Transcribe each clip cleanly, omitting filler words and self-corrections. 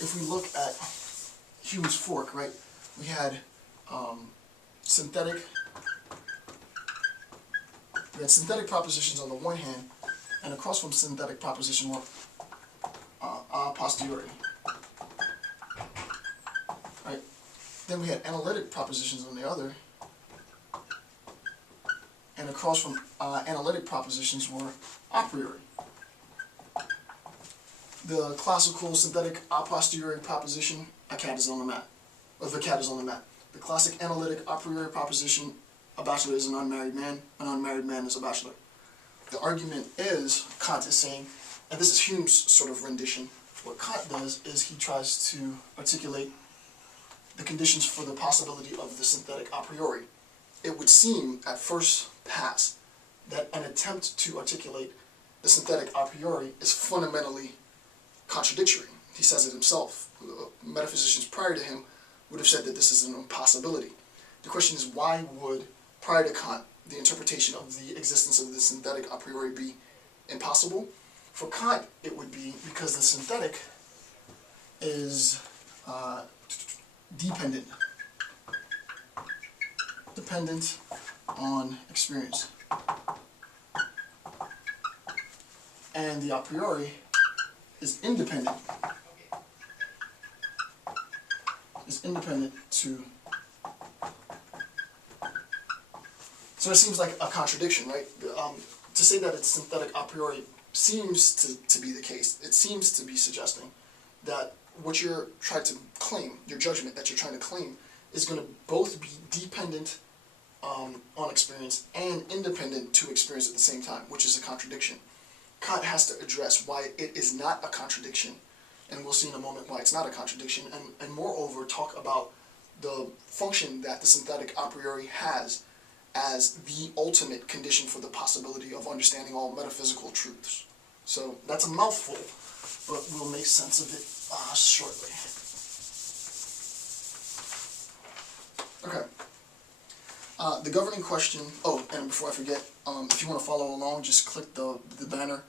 if we look at Hume's fork, right, we had synthetic propositions on the one hand, and across from synthetic proposition were a posteriori. Right? Then we had analytic propositions on the other, and across from analytic propositions were a priori. The classical synthetic a posteriori proposition, a cat is on the mat. Or the cat is on the mat. The classic analytic a priori proposition, a bachelor is an unmarried man is a bachelor. The argument is, Kant is saying, and this is Hume's sort of rendition, what Kant does is he tries to articulate the conditions for the possibility of the synthetic a priori. It would seem at first pass that an attempt to articulate the synthetic a priori is fundamentally contradictory. He says it himself. Metaphysicians prior to him would have said that this is an impossibility. The question is, why would, prior to Kant, the interpretation of the existence of the synthetic a priori be impossible? For Kant, it would be because the synthetic is dependent on experience. And the a priori is independent to. So it seems like a contradiction, right? To say that it's synthetic a priori seems to be the case. It seems to be suggesting that what you're trying to claim, your judgment that you're trying to claim, is going to both be dependent on experience and independent to experience at the same time, which is a contradiction. Kant has to address why it is not a contradiction, and we'll see in a moment why it's not a contradiction, and moreover talk about the function that the synthetic a priori has as the ultimate condition for the possibility of understanding all metaphysical truths. So that's a mouthful, but we'll make sense of it shortly. Okay. The governing question, and before I forget, if you want to follow along, just click the banner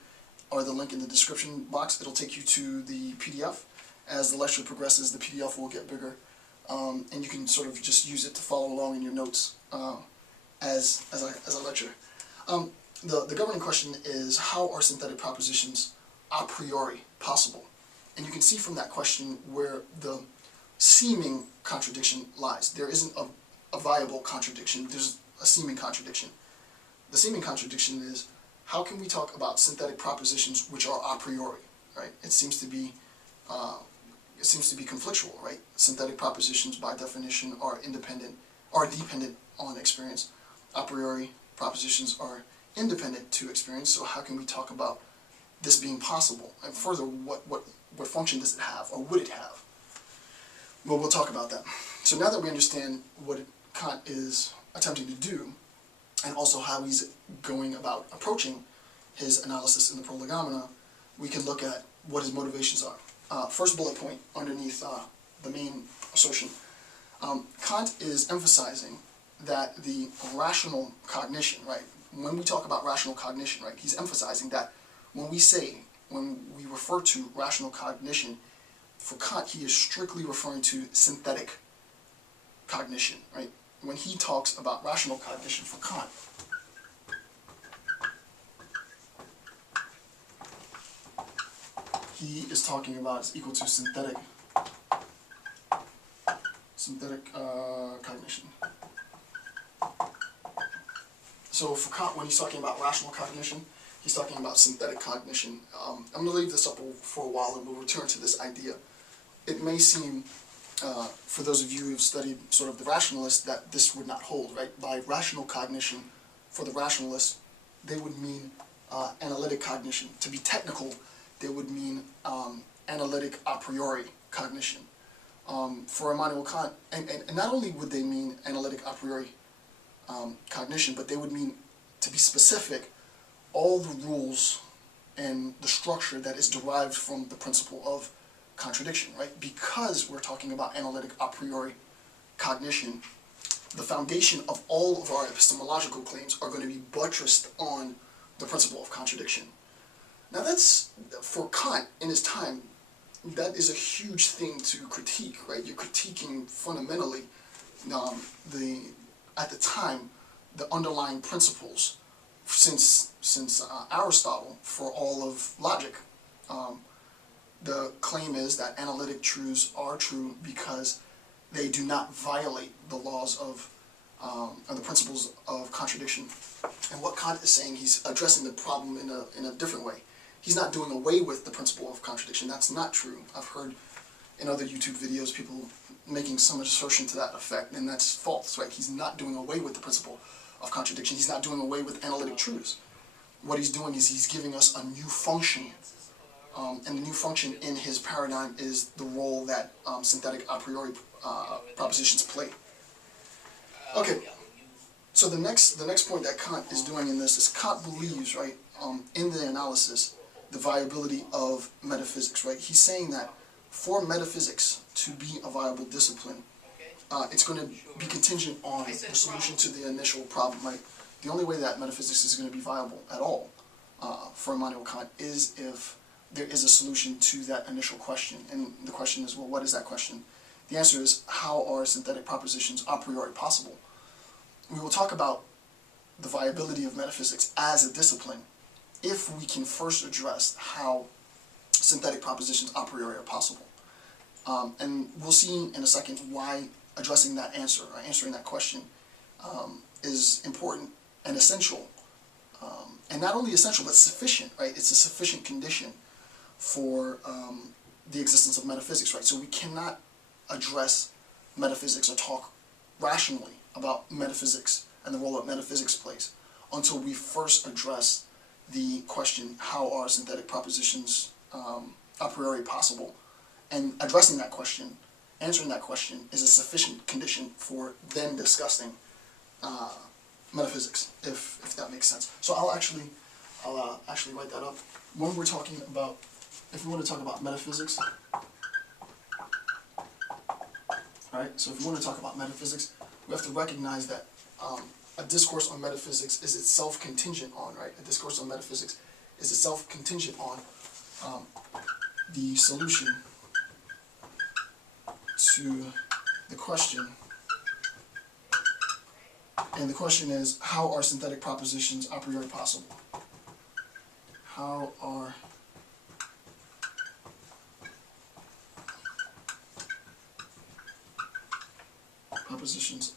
or the link in the description box. It'll take you to the PDF. As the lecture progresses, the PDF will get bigger, and you can sort of just use it to follow along in your notes as I lecture. The governing question is, how are synthetic propositions a priori possible? And you can see from that question where the seeming contradiction lies. There isn't a viable contradiction, there's a seeming contradiction. The seeming contradiction is, how can we talk about synthetic propositions which are a priori, right? It seems to be conflictual, right? Synthetic propositions by definition are dependent on experience. A priori propositions are independent to experience, so how can we talk about this being possible? And further, what function does it have, or would it have? Well, we'll talk about that. So now that we understand what Kant is attempting to do, and also how he's going about approaching his analysis in the Prolegomena, we can look at what his motivations are. First bullet point underneath the main assertion. Kant is emphasizing that the rational cognition, right, when we talk about rational cognition, right, he's emphasizing that when we refer to rational cognition, for Kant, he is strictly referring to synthetic cognition, right? When he talks about rational cognition for Kant, he is talking about is equal to synthetic cognition. So for Kant, when he's talking about rational cognition, he's talking about synthetic cognition. I'm going to leave this up for a while and we'll return to this idea. It may seem, for those of you who have studied sort of the rationalists, that this would not hold, right? By rational cognition, for the rationalists, they would mean analytic cognition. To be technical, they would mean analytic a priori cognition. For Immanuel Kant, and not only would they mean analytic a priori cognition, but they would mean, to be specific, all the rules and the structure that is derived from the principle of contradiction, right? Because we're talking about analytic a priori cognition, the foundation of all of our epistemological claims are going to be buttressed on the principle of contradiction. Now that's, for Kant in his time, that is a huge thing to critique, right? You're critiquing fundamentally at the time the underlying principles since Aristotle for all of logic. The claim is that analytic truths are true because they do not violate the laws of or the principles of contradiction. And what Kant is saying, he's addressing the problem in a different way. He's not doing away with the principle of contradiction. That's not true. I've heard in other YouTube videos people making some assertion to that effect, and that's false, right? He's not doing away with the principle of contradiction. He's not doing away with analytic truths. What he's doing is he's giving us a new function, and the new function in his paradigm is the role that synthetic a priori propositions play. Okay, so the next point that Kant is doing in this is Kant believes, right, in the analysis, the viability of metaphysics, right? He's saying that for metaphysics to be a viable discipline, it's going to be contingent on the solution to the initial problem, right? The only way that metaphysics is going to be viable at all for Immanuel Kant is if there is a solution to that initial question. And the question is, well, what is that question? The answer is, how are synthetic propositions a priori possible? We will talk about the viability of metaphysics as a discipline if we can first address how synthetic propositions a priori are possible. And we'll see in a second why addressing that answer, or answering that question, is important and essential. And not only essential, but sufficient, right? It's a sufficient condition for the existence of metaphysics, right? So we cannot address metaphysics or talk rationally about metaphysics and the role that metaphysics plays until we first address the question, how are synthetic propositions a priori possible? And addressing that question, answering that question, is a sufficient condition for then discussing metaphysics, if that makes sense. So I'll actually write that up. When we're talking about, if we want to talk about metaphysics, right? So if we want to talk about metaphysics, we have to recognize that a discourse on metaphysics is itself contingent on, right? A discourse on metaphysics is itself contingent on the solution to the question. And the question is, how are synthetic propositions a priori possible? How are propositions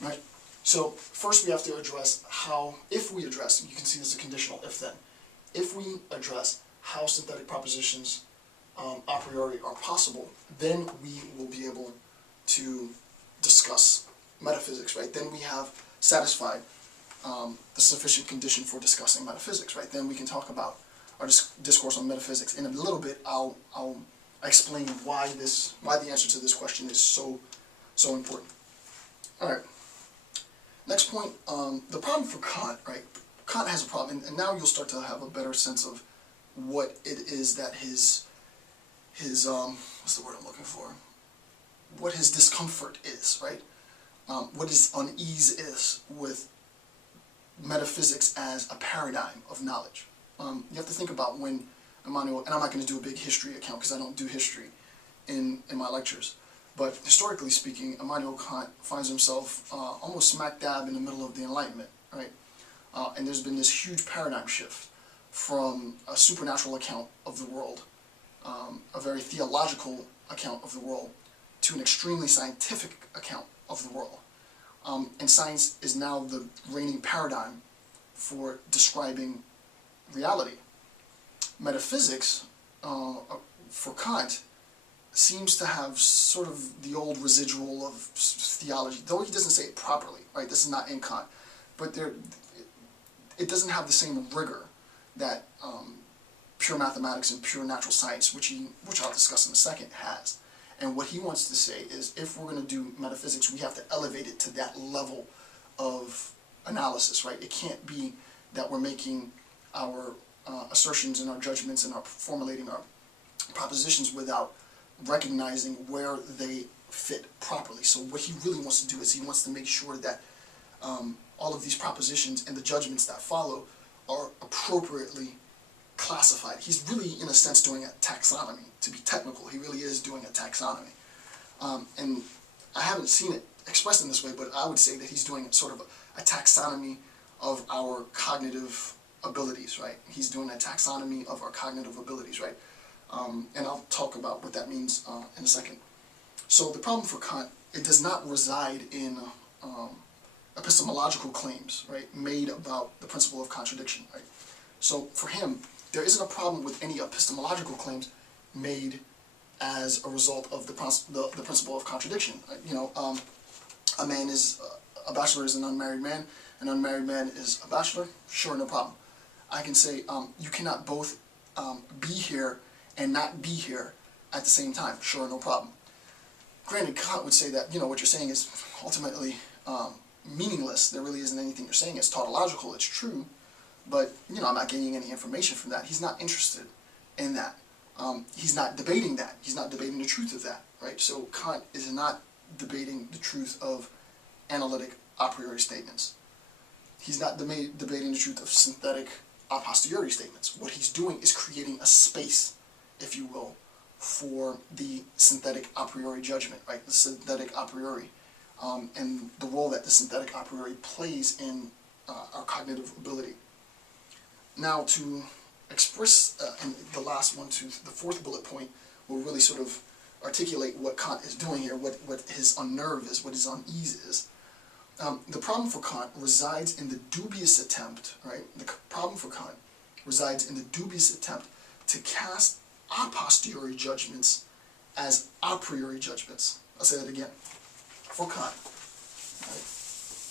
right? So first we have to address how, if we address, you can see this is a conditional if then, if we address how synthetic propositions a priori are possible, then we will be able to discuss metaphysics, right? Then we have satisfied the sufficient condition for discussing metaphysics, right? Then we can talk about our discourse on metaphysics. In a little bit, I'll explain why the answer to this question is so important. All right. Next point, the problem for Kant, right? Kant has a problem, and now you'll start to have a better sense of what it is that his what's the word I'm looking for? What his discomfort is, right? What his unease is with metaphysics as a paradigm of knowledge. You have to think about when Immanuel, and I'm not going to do a big history account because I don't do history in my lectures, but historically speaking, Immanuel Kant finds himself almost smack dab in the middle of the Enlightenment, right? And there's been this huge paradigm shift from a supernatural account of the world, a very theological account of the world, to an extremely scientific account of the world. And science is now the reigning paradigm for describing reality. Metaphysics, for Kant, seems to have sort of the old residual of theology, though he doesn't say it properly, right? This is not in Kant, but it doesn't have the same rigor that pure mathematics and pure natural science, which I'll discuss in a second, has. And what he wants to say is, if we're going to do metaphysics, we have to elevate it to that level of analysis, right? It can't be that we're making our assertions and our judgments and our formulating our propositions without recognizing where they fit properly. So what he really wants to do is he wants to make sure that all of these propositions and the judgments that follow are appropriately classified. He's really, in a sense, doing a taxonomy. To be technical, he really is doing a taxonomy. And I haven't seen it expressed in this way, but I would say that he's doing sort of a taxonomy of our cognitive abilities, right? He's doing a taxonomy of our cognitive abilities, right? And I'll talk about what that means in a second. So the problem for Kant, it does not reside in epistemological claims, right, made about the principle of contradiction, right? So for him, there isn't a problem with any epistemological claims made as a result of the principle of contradiction. You know, a man is a bachelor is an unmarried man, an unmarried man is a bachelor. Sure, no problem. I can say you cannot both be here and not be here at the same time. Sure, no problem. Granted, Kant would say that, you know, what you're saying is ultimately meaningless. There really isn't anything you're saying. It's tautological. It's true, but you know, I'm not gaining any information from that. He's not interested in that. He's not debating that. He's not debating the truth of that, right? So Kant is not debating the truth of analytic a priori statements. He's not debating the truth of synthetic a posteriori statements. What he's doing is creating a space, if you will, for the synthetic a priori judgment, right? The synthetic a priori, and the role that the synthetic a priori plays in our cognitive ability. Now, to express, and the last one, to the fourth bullet point, will really sort of articulate what Kant is doing here, what his unnerve is, what his unease is. The problem for Kant resides in the dubious attempt, right? The problem for Kant resides in the dubious attempt to cast a posteriori judgments as a priori judgments. I'll say that again. For Kant, right?